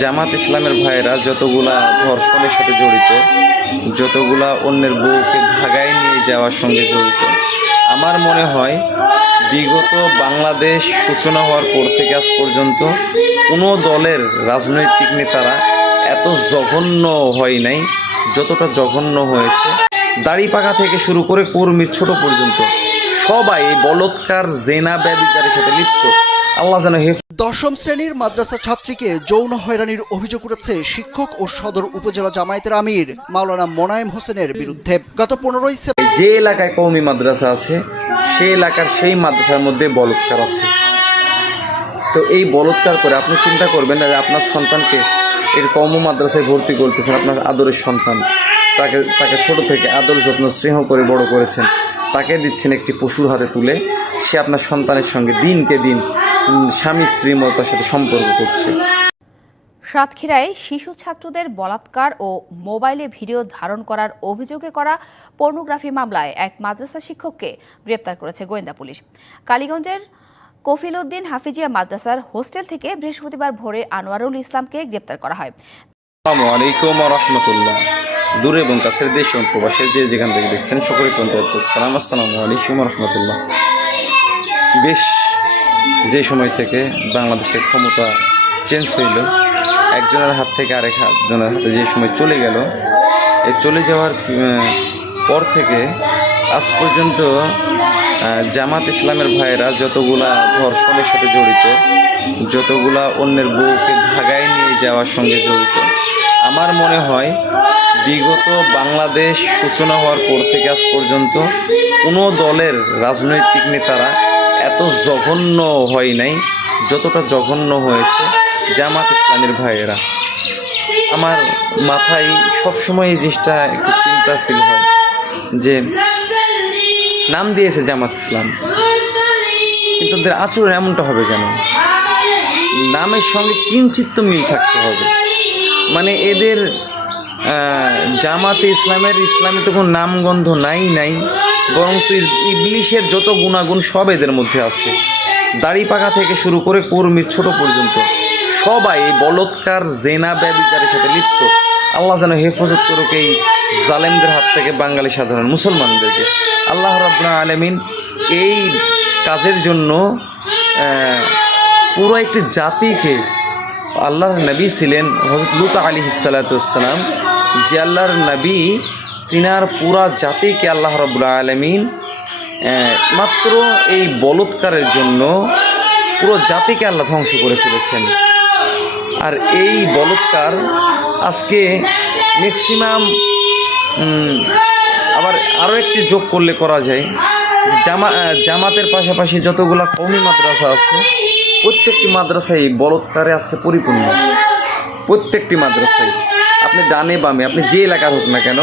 জামাত ইসলামের ভাইয়েরা যতগুলা ধর্ষণের সাথে জড়িত, যতগুলা অন্যের বউকে ভাগায় নিয়ে যাওয়ার সঙ্গে জড়িত, আমার মনে হয় বিগত বাংলাদেশ সূচনা হওয়ার পর থেকে আজ পর্যন্ত কোনো দলের রাজনৈতিক নেতারা এত জঘন্য হয় নাই যতটা জঘন্য হয়েছে। দাড়িপাকা থেকে শুরু করে কর্মীর ছোট পর্যন্ত সবাই বলৎকার জেনা ব্যভিচারের সাথে লিপ্ত। আল্লাহ যেন দশম শ্রেণীর মাদ্রাসা ছাত্রীকে যৌন হয়রানির অভিযোগ উঠেছে শিক্ষক ও সদর উপজেলা জামায়াতের আমির মাওলানা মোনায়েম হোসেনের বিরুদ্ধে। গত 15ই সেপ্টেম্বর যে এলাকায় কওমি মাদ্রাসা আছে সেই এলাকার সেই মাদ্রাসার মধ্যে বলৎকার আছে। তো এই বলৎকার করে আপনি চিন্তা করবেন না যে আপনার সন্তানকে এর কওমি মাদ্রাসায় ভর্তি করতেছেন, আপনার আদরের সন্তান, তাকে ছোট থেকে আদর যত্ন স্নেহ করে বড় করেছেন, তাকে দিচ্ছেন একটি পশুর হাতে তুলে, সে আপনার সন্তানের সঙ্গে দিনকে দিন স্বামী স্ত্রীর মতো তার সাথে সম্পর্ক করছে। সাতক্ষীরায় শিশু ছাত্রদের বলাৎকার ও মোবাইলে ভিডিও ধারণ করার অভিযোগে করা পর্নোগ্রাফি মামলায় এক মাদ্রাসা শিক্ষককে গ্রেপ্তার করেছে গোয়েন্দা পুলিশ। কালীগঞ্জের কফিল উদ্দিন হাফিজিয়া মাদ্রাসার হোস্টেল থেকে বৃহস্পতিবার ভোরে আনোয়ারুল ইসলামকে গ্রেপ্তার করা হয়। আসসালামু আলাইকুম ওয়া রাহমাতুল্লাহ। দূরে এবং কাছের দেশ এবং প্রবাসের যে যেখান থেকে দেখছেন সকলে সালাম, আসসালামু আলাইকুম ওয়া রাহমাতুল্লাহ। বেশ যে সময় থেকে বাংলাদেশের ক্ষমতা চেঞ্জ হইল, একজনের হাত থেকে আরেকজনের হাতে যে সময় চলে গেল, এই চলে যাওয়ার পর থেকে আজ পর্যন্ত জামাত ইসলামের ভাইয়েরা যতগুলা ধর্ষণের সাথে জড়িত, যতগুলা অন্যের বউকে ভাগায় নিয়ে যাওয়ার সঙ্গে জড়িত, আমার মনে হয় বিগত বাংলাদেশ সূচনা হওয়ার পর থেকে আজ পর্যন্ত কোনো দলের রাজনৈতিক নেতারা এত জঘন্য হয় নাই যতটা জঘন্য হয়েছে জামাত ইসলামের ভাইয়েরা। আমার মাথায় সবসময় এই জিনিসটা একটু চিন্তা ফিল হয় যে নাম দিয়েছে জামাত ইসলাম, কিন্তু ওদের আচরণ এমনটা হবে কেন? নামের সঙ্গে কিঞ্চিত মিল থাকতে হবে। মানে এদের জামাতে ইসলামে তো কোনো নামগন্ধ নাই, বরঞ্চ ইবলিশের যত গুণাগুণ সব এদের মধ্যে আছে। দাড়িপাকা থেকে শুরু করে কর্মীর ছোট পর্যন্ত সবাই বলৎকার জেনা ব্যভিচারের সাথে লিপ্ত। আল্লাহ যেন হেফাজত করুক এই জালেমদের হাত থেকে বাঙালি সাধারণ মুসলমানদেরকে। আল্লাহ রাব্বুল আলামিন এই কাজের জন্য পুরো একটি জাতিকে, আল্লাহর নবী ছিলেন হযরত লূত আলাইহিস সালাতু ওয়াস সালাম, যে আল্লাহর নবী, তিনার পুরা জাতিকে আল্লাহ রাব্বুল আলামিন মাত্র এই বলৎকারের জন্য পুরো জাতিকে আল্লাহ ধ্বংস করে ফেলেছেন। আর এই বলৎকার আজকে ম্যাক্সিমাম আবার আরও একটি যোগ করলে করা যায় যে জামাতের পাশাপাশি যতগুলো কওমি মাদ্রাসা আছে প্রত্যেকটি মাদ্রাসায় বলৎকারে আজকে পরিপূর্ণ। প্রত্যেকটি মাদ্রাসায় আপনি ডানে বামে আপনি যে এলাকার হোক না কেন,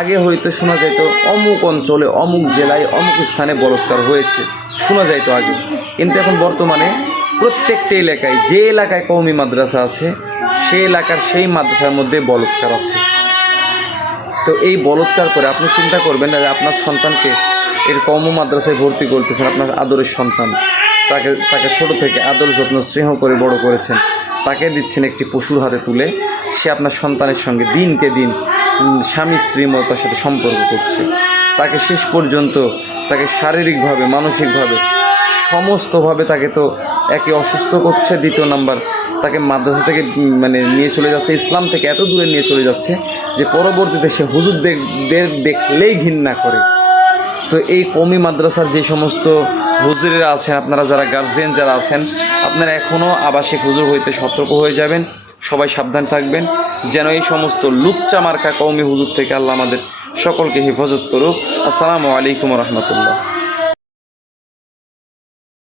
আগে হয়তো শোনা যাইতো অমুক অঞ্চলে অমুক জেলায় অমুক স্থানে বলৎকার হয়েছে, শোনা যাইতো আগে। কিন্তু এখন বর্তমানে প্রত্যেকটি এলাকায়, যে এলাকায় কওমি মাদ্রাসা আছে সেই এলাকার সেই মাদ্রাসার মধ্যে বলৎকার আছে। তো এই বলৎকার করে আপনি চিন্তা করবেন না যে আপনার সন্তানকে এর কওমি মাদ্রাসায় ভর্তি করতেছেন, আপনার আদরের সন্তান, তাকে ছোট থেকে আদর যত্ন স্নেহ করে বড় করেছেন, তাকে দিচ্ছেন একটি পশুর হাতে তুলে, সে আপনার সন্তানের সঙ্গে দিনকে দিন স্বামী স্ত্রীর মতো তার সাথে সম্পর্ক করছে, তাকে শেষ পর্যন্ত তাকে শারীরিকভাবে মানসিকভাবে সমস্তভাবে তাকে তো একে অসুস্থ করছে, দ্বিতীয় নাম্বার তাকে মাদ্রাসা থেকে নিয়ে চলে যাচ্ছে, ইসলাম থেকে এত দূরে নিয়ে চলে যাচ্ছে যে পরবর্তীতে সে হুজুরদের দেখলেই ঘৃণা করে। তো এই কওমি মাদ্রাসার যে সমস্ত হুজুরেরা আছেন, আপনারা যারা গার্জিয়ান যারা আছেন, আপনারা এখনও আবাসিক হুজুর হইতে সতর্ক হয়ে যাবেন, সবাই সাবধান থাকবেন যেন এই সমস্ত লুচ্চা মার্কা কওমি হুজুর থেকে আল্লাহ আমাদের সকলকে হেফাজত করুক। আসসালামু আলাইকুম ওয়া রাহমাতুল্লাহ।